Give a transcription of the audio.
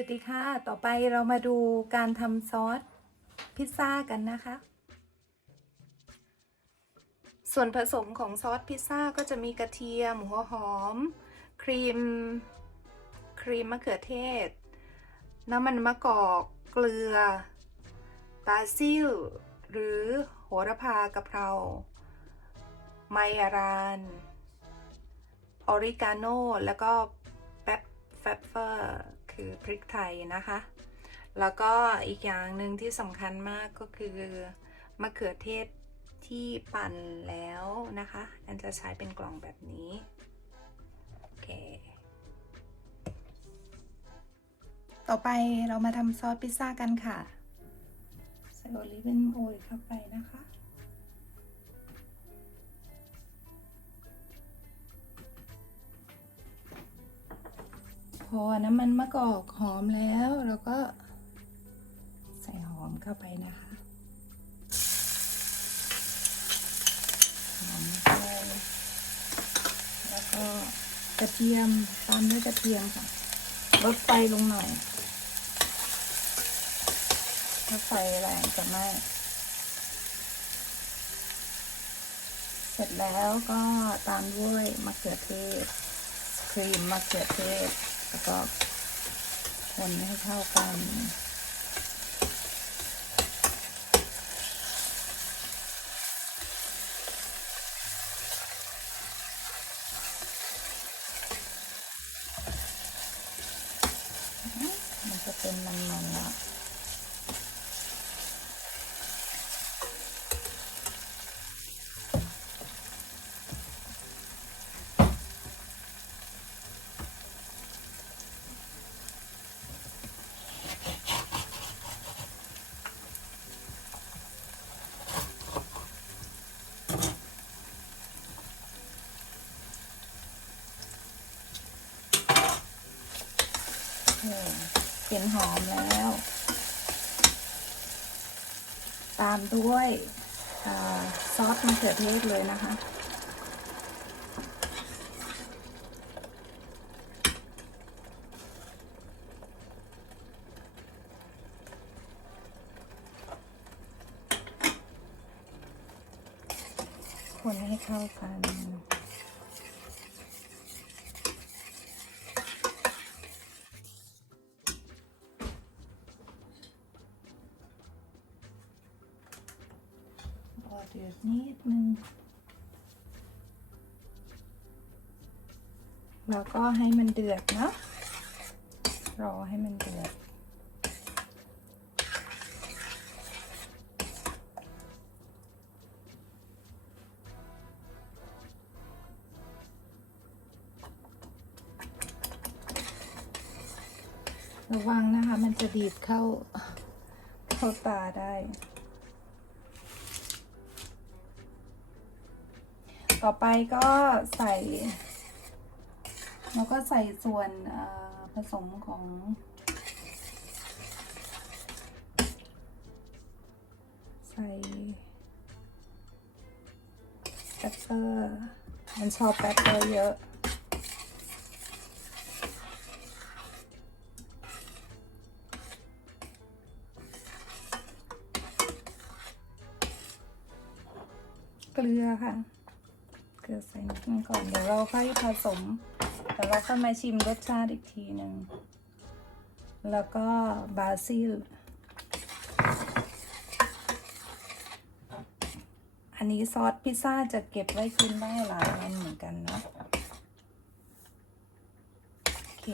สวัสดีค่ะ ต่อไปเรามาดูการทำซอสพิซซ่ากันนะคะ ส่วนผสมของซอสพิซซ่าก็จะมีกระเทียมหัวหอม ครีม ครีมมะเขือเทศ น้ำมันมะกอก เกลือบาซิล หรือโหระพากะเพรา ไมยารานออริกาโน แล้วก็แป๊บแฟปเฟอร์ คือพริกไทยนะคะ แล้วก็อีกอย่างหนึ่งที่สำคัญมากก็คือมะเขือเทศที่ปั่นแล้วนะคะอันจะใช้เป็นกล่องแบบนี้โอเคต่อไปเรามาทำซอสพิซซ่ากันค่ะใส่โอลิฟน์โอยเข้าไปนะคะ พอน้ำมันมะกอกหอมแล้วเราก็ใส่หอมเข้าไปนะคะหอมเข้าไปแล้วก็กระเทียมตามด้วยกระเทียมค่ะลดไฟลงหน่อยถ้าไฟแรงจะไหม้เสร็จแล้วก็ตามด้วยมะเขือเทศครีมมะเขือเทศ แล้วก็คนให้เข้ากันมันจะเป็นมันๆแล้ว โอ้กลิ่นหอมแล้ว ตามด้วยอซอสมะเขือเทศเลยนะคะคนให้เข้ากัน เดือดนิดนึง แล้วก็ให้มันเดือดนะ รอให้มันเดือด ระวังนะคะ มันจะดีดเข้าเข้าตาได้ ต่อไปก็ใส่แล้วก็ใส่ส่วนผสมของใส่แปปเปอร์มันชอบแปปเปอร์เยอะเกลือค่ะ ลือใส่นิดนึงก่อน เดี๋ยวเราค่อยผสม เดี๋ยวเราค่อยมาชิมรสชาติอีกทีหนึ่ง แล้วก็บาซิล อันนี้ซอสพิซซ่าจะเก็บไว้กินได้หลายวันเหมือนกันเนาะโอเค